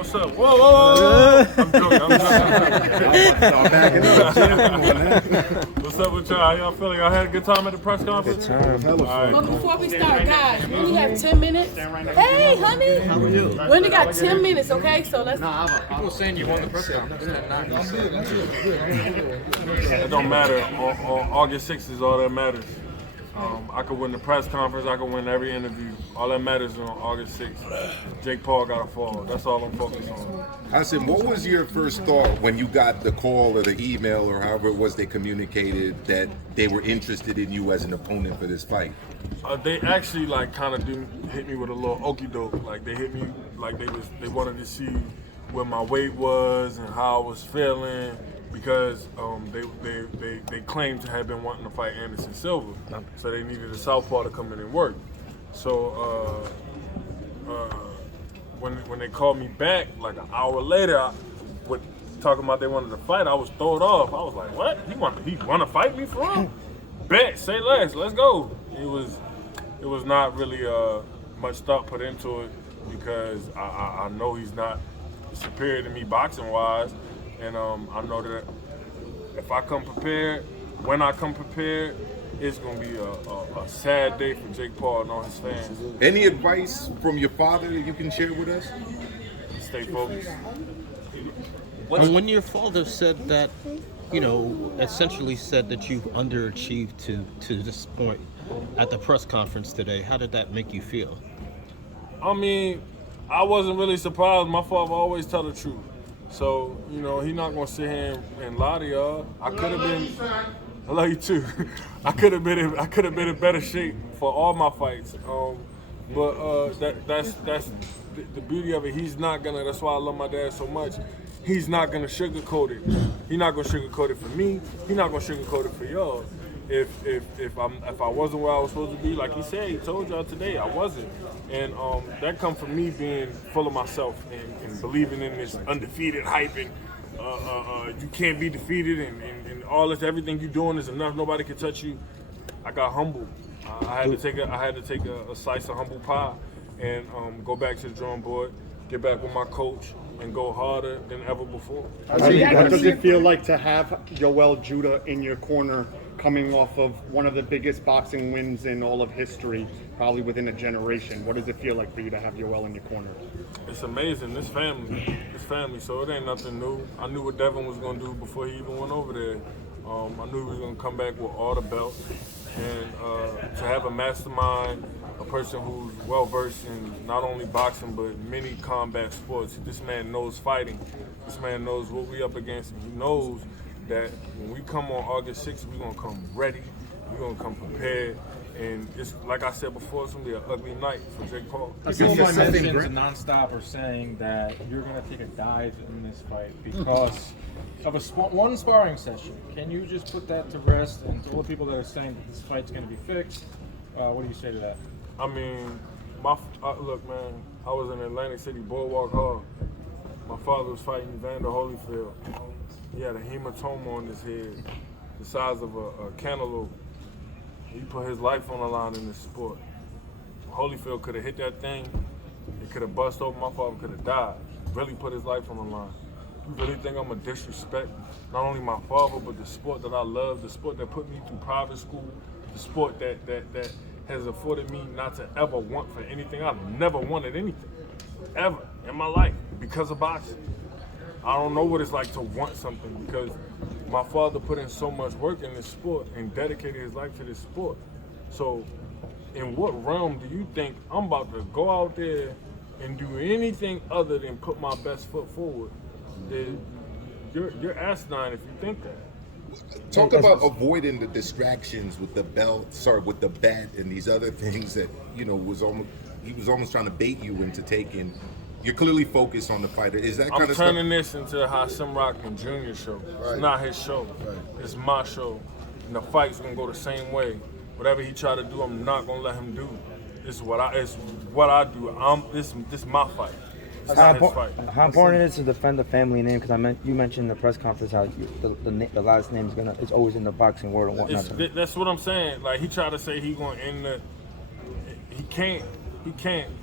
What's up? Whoa, whoa, whoa. I'm joking. What's up with y'all? How y'all feeling? Y'all had a good time at the press conference? Good time. Right. But before we start, guys, we only have 10 minutes. Hey, honey. How are you? We only got 10 minutes, okay? So let's. People saying you won the press conference. It don't matter. On August 6th is all that matters. I could win the press conference. I could win every interview. All that matters is on August 6th. Jake Paul got to fall. That's all I'm focused on. Hasim, what was your first thought when you got the call or the email or however it was they communicated that they were interested in you as an opponent for this fight? They actually kind of hit me with a little okie doke. Like they hit me like they wanted to see where my weight was and how I was feeling. Because they claimed to have been wanting to fight Anderson Silva, so they needed a southpaw to come in and work. So when they called me back like an hour later, talking about they wanted to fight, I was thrown off. I was like, what? He want to fight me for real? Bet, say less, let's go. It was not really much thought put into it because I know he's not superior to me boxing wise. And I know that if I come prepared, when I come prepared, it's going to be a sad day for Jake Paul and all his fans. Any advice from your father that you can share with us? Stay focused. And when your father said that, essentially said that you've underachieved to this point at the press conference today, how did that make you feel? I mean, I wasn't really surprised. My father always tell the truth. So, he's not going to sit here and lie to y'all. I could have been, I love you too. I could have been in better shape for all my fights. But that's the beauty of it. He's not going to, that's why I love my dad so much. He's not going to sugarcoat it. He's not going to sugarcoat it for me. He's not going to sugarcoat it for y'all. If I wasn't where I was supposed to be, like he said, he told y'all today, I wasn't. And that come from me being full of myself and believing in this undefeated hype and you can't be defeated and all this, everything you're doing is enough, nobody can touch you. I got humbled. I had to take a slice of humble pie and go back to the drawing board, get back with my coach, and go harder than ever before. What does it feel like to have Yoel Judah in your corner coming off of one of the biggest boxing wins in all of history, probably within a generation? What does it feel like for you to have Yoel in your corner? It's amazing. This family, so it ain't nothing new. I knew what Devin was going to do before he even went over there. I knew he was going to come back with all the belts. And to have a mastermind, a person who's well-versed in not only boxing but many combat sports. This man knows fighting. This man knows what we up against, and he knows that when we come on August 6th, we're going to come ready, we're going to come prepared, and it's like I said before, it's going to be an ugly night for Jake Paul. Some of my mentions nonstop are saying that you're going to take a dive in this fight because of one sparring session. Can you just put that to rest, and to all the people that are saying that this fight's going to be fixed, what do you say to that? I mean, look, man, I was in Atlantic City Boardwalk Hall. My father was fighting Evander Holyfield. He had a hematoma on his head, the size of a cantaloupe. He put his life on the line in this sport. Holyfield could have hit that thing. It could have bust open. My father could have died. Really put his life on the line. You really think I'm going to disrespect not only my father, but the sport that I love, the sport that put me through private school, the sport that has afforded me not to ever want for anything. I've never wanted anything, ever, in my life, because of boxing. I don't know what it's like to want something because my father put in so much work in this sport and dedicated his life to this sport. So in what realm do you think I'm about to go out there and do anything other than put my best foot forward? You're asinine if you think that. Talk about avoiding the distractions with the with the bat and these other things that, he was almost trying to bait you into taking. You're clearly focused on the fighter. Is that kind of stuff? I'm turning this into a Hasim Rockman Jr. show. Right. It's not his show. Right. It's my show. And the fight's gonna go the same way. Whatever he try to do, I'm not gonna let him do. It's what I do. This my fight. How important it is to defend the family name? Because you mentioned in the press conference how the last name is always in the boxing world and whatnot. That's what I'm saying. Like he tried to say he going to end the. He can't.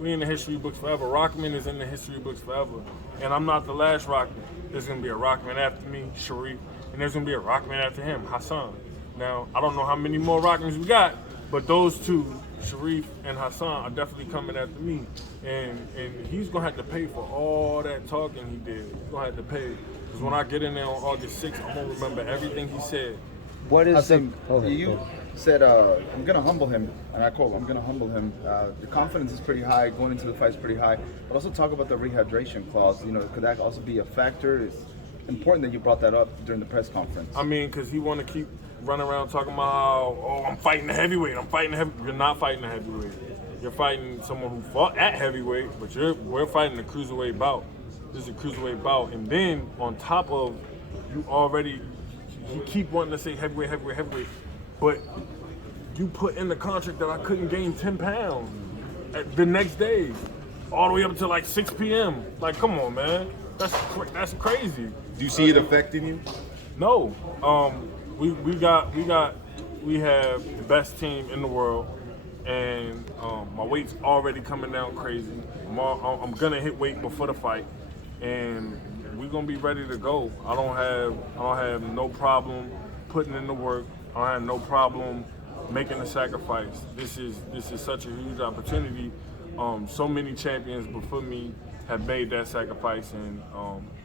We in the history books forever. Rockman is in the history books forever. And I'm not the last Rockman. There's gonna be a Rockman after me, Sharif, and there's gonna be a Rockman after him, Hassan. Now, I don't know how many more Rockmans we got, but those two, Sharif and Hassan, are definitely coming after me. And he's gonna have to pay for all that talking he did. He's gonna have to pay. Because when I get in there on August 6th, I'm gonna remember everything he said. What is Hasim, the? you said, I'm going to humble him, and I quote, I'm going to humble him. The confidence is pretty high, going into the fight is pretty high, but also talk about the rehydration clause. You know, could that also be a factor? It's important that you brought that up during the press conference. I mean, because he want to keep running around talking about, oh, I'm fighting the heavyweight, I'm fighting the heavyweight. You're not fighting the heavyweight. You're fighting someone who fought at heavyweight, but we're fighting the cruiserweight bout. This is a cruiserweight bout. And then on top of you already, you keep wanting to say heavyweight, but you put in the contract that I couldn't gain 10 pounds the next day, all the way up to like 6 p.m. Like, come on, man. That's crazy. Do you see it affecting you? No. We have the best team in the world, and my weight's already coming down crazy. I'm gonna hit weight before the fight, and we're gonna be ready to go. I don't have no problem putting in the work. I don't have no problem making the sacrifice. This is such a huge opportunity. So many champions before me have made that sacrifice, and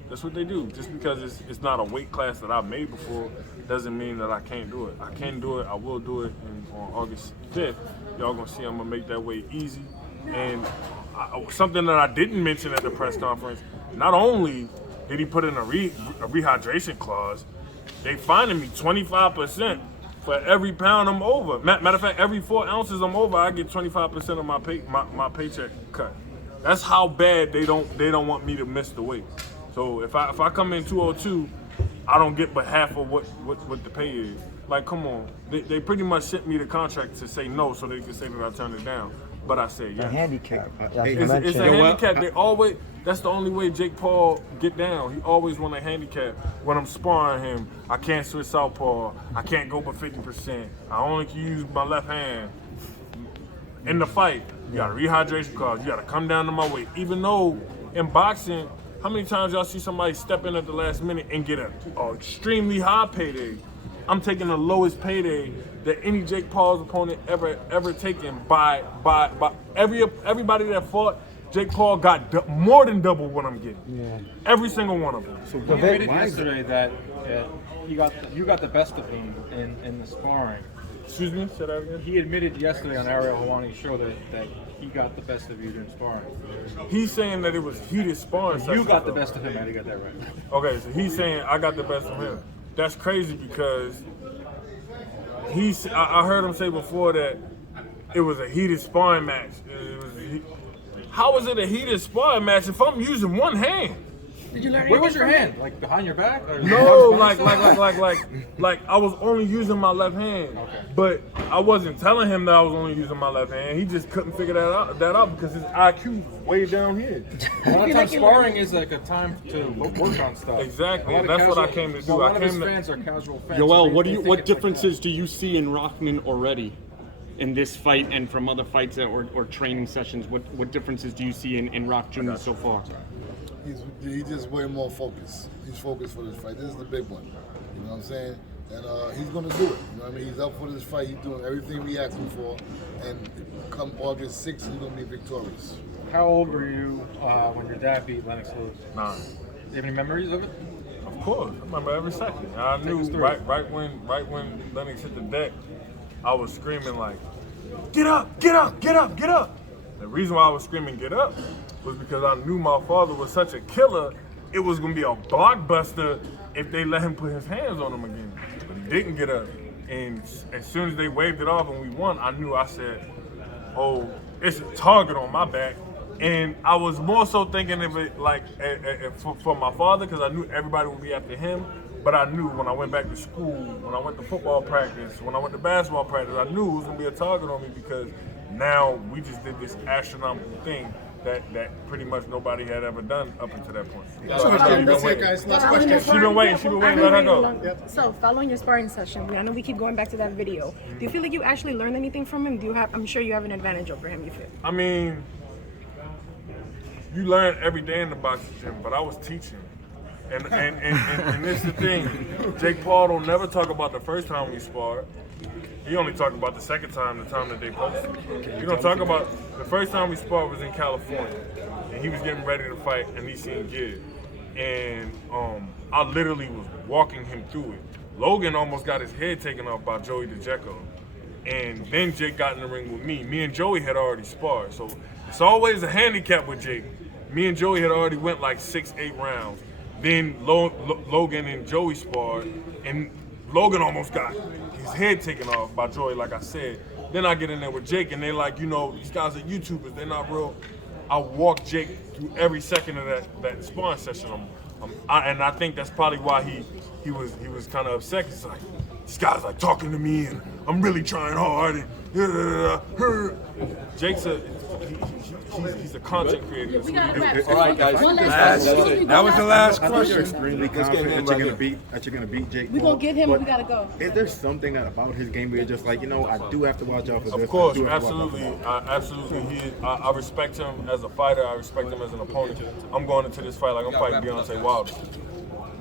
that's what they do. Just because it's not a weight class that I've made before doesn't mean that I can't do it. I can do it. I will do it. And on August 5th, y'all gonna see I'm gonna make that weight easy. And something that I didn't mention at the press conference, not only did he put in a rehydration clause, they fined me 25% for every pound I'm over. Matter of fact, every 4 ounces I'm over, I get 25% of my paycheck cut. That's how bad they don't want me to miss the weight. So if I come in 202, I don't get but half of what the pay is. Like, come on, they pretty much sent me the contract to say no, so they can say that I turned it down. But I said yes. A handicap. It's a handicap. That's the only way Jake Paul get down. He always want a handicap. When I'm sparring him, I can't switch southpaw. I can't go but 50%. I only can use my left hand. In the fight, you got a rehydration clause. You got to come down to my weight. Even though in boxing, how many times y'all see somebody step in at the last minute and get an extremely high payday? I'm taking the lowest payday that any Jake Paul's opponent ever taken by everybody that fought. Jake Paul got more than double what I'm getting. Yeah. Every single one of them. So you admitted yesterday that you got the best of him in the sparring. Excuse me? Say that again? He admitted yesterday on Ariel Helwani's show that he got the best of you during sparring. He's saying that it was heated sparring. You got the best of him. How do you got that right? Okay, so he's saying I got the best of him. That's crazy because I heard him say before that it was a heated sparring match. How is it a heated sparring match if I'm using one hand? Did you learn? Where was your hand? Like behind your back? Or no, like I was only using my left hand. Okay. But I wasn't telling him that I was only using my left hand. He just couldn't figure that out because his IQ was way down here. A lot of times sparring is like a time to work on stuff. Exactly, and that's what I came to do. A lot of his fans are casual fans. Joel, what differences do you see in Rahman already in this fight and from other fights or training sessions? What differences do you see in Rock Jr. so far? He's just way more focused. He's focused for this fight. This is the big one. You know what I'm saying? And he's going to do it. You know what I mean? He's up for this fight. He's doing everything we asked him for. And come August 6th, he's going to be victorious. How old were you when your dad beat Lennox Lewis? 9. Do you have any memories of it? Of course. I remember every second. I knew right when Lennox hit the deck, I was screaming like, get up, get up, get up, get up. The reason why I was screaming get up was because I knew my father was such a killer, it was going to be a blockbuster if they let him put his hands on him again. But he didn't get up. And as soon as they waved it off and we won, I said, oh, it's a target on my back. And I was more so thinking of it like for my father, because I knew everybody would be after him. But I knew when I went back to school, when I went to football practice, when I went to basketball practice, I knew it was going to be a target on me because now we just did this astronomical thing that pretty much nobody had ever done up until that point. That's it, guys. Last question. She been waiting, let her go. So, following your sparring session, I know we keep going back to that video. Do you feel like you actually learned anything from him? I'm sure you have an advantage over him, you feel? I mean, you learn every day in the boxing gym, but I was teaching. And this is the thing. Jake Paul don't never talk about the first time we sparred. He only talked about the second time, the time that they posted. He don't talk about the first time we sparred was in California, and he was getting ready to fight, and he seen Gid, and I literally was walking him through it. Logan almost got his head taken off by Joey DeJeco, and then Jake got in the ring with me. Me and Joey had already sparred, so it's always a handicap with Jake. Me and Joey had already went like 6-8 rounds. Then Logan and Joey sparred, and Logan almost got his head taken off by Joey, like I said. Then I get in there with Jake, and they like, you know, these guys are YouTubers, they're not real. I walk Jake through every second of that sparring session. And I think that's probably why he was kind of upset. He's like, these guys are talking to me, and I'm really trying hard. And Jake's he's a content creator. We gotta wrap. All right, guys. That was the last You're question. extremely confident that you're gonna beat Jake We're Paul. gonna get him and but we gotta go. Is there something about his game where you're just like, you know, I do have to watch out for this? Of course, I do have to watch out for absolutely. I respect him as a fighter. I respect him as an opponent. I'm going into this fight like I'm fighting Deontay Wilder.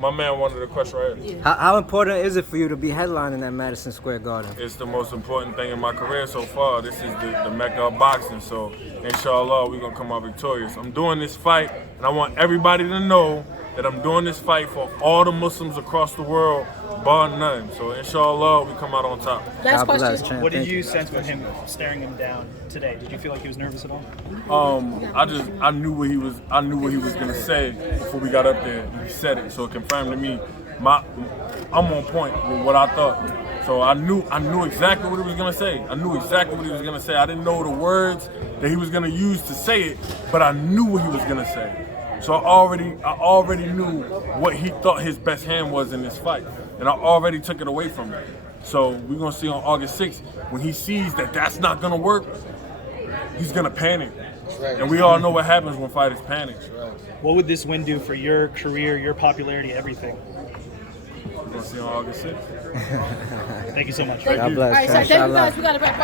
My man wanted a question right here. How important is it for you to be headlining at Madison Square Garden? It's the most important thing in my career so far. This is the mecca of boxing, so inshallah we're gonna come out victorious. I'm doing this fight, and I want everybody to know that I'm doing this fight for all the Muslims across the world, bar none. So inshallah we come out on top. Last question. What did you sense with him staring him down today? Did you feel like he was nervous at all? I knew what he was gonna say before we got up there. He said it, so it confirmed to me I'm on point with what I thought. So I knew exactly what he was gonna say. I didn't know the words that he was gonna use to say it, but I knew what he was gonna say. So I already knew what he thought his best hand was in this fight, and I already took it away from him. So we're gonna see on August 6th when he sees that that's not gonna work, he's gonna panic. And we all know what happens when fighters panic. What would this win do for your career, your popularity, everything? We're gonna see on August 6th. Thank you so much. God bless. All right, so thank you guys. We gotta wrap up.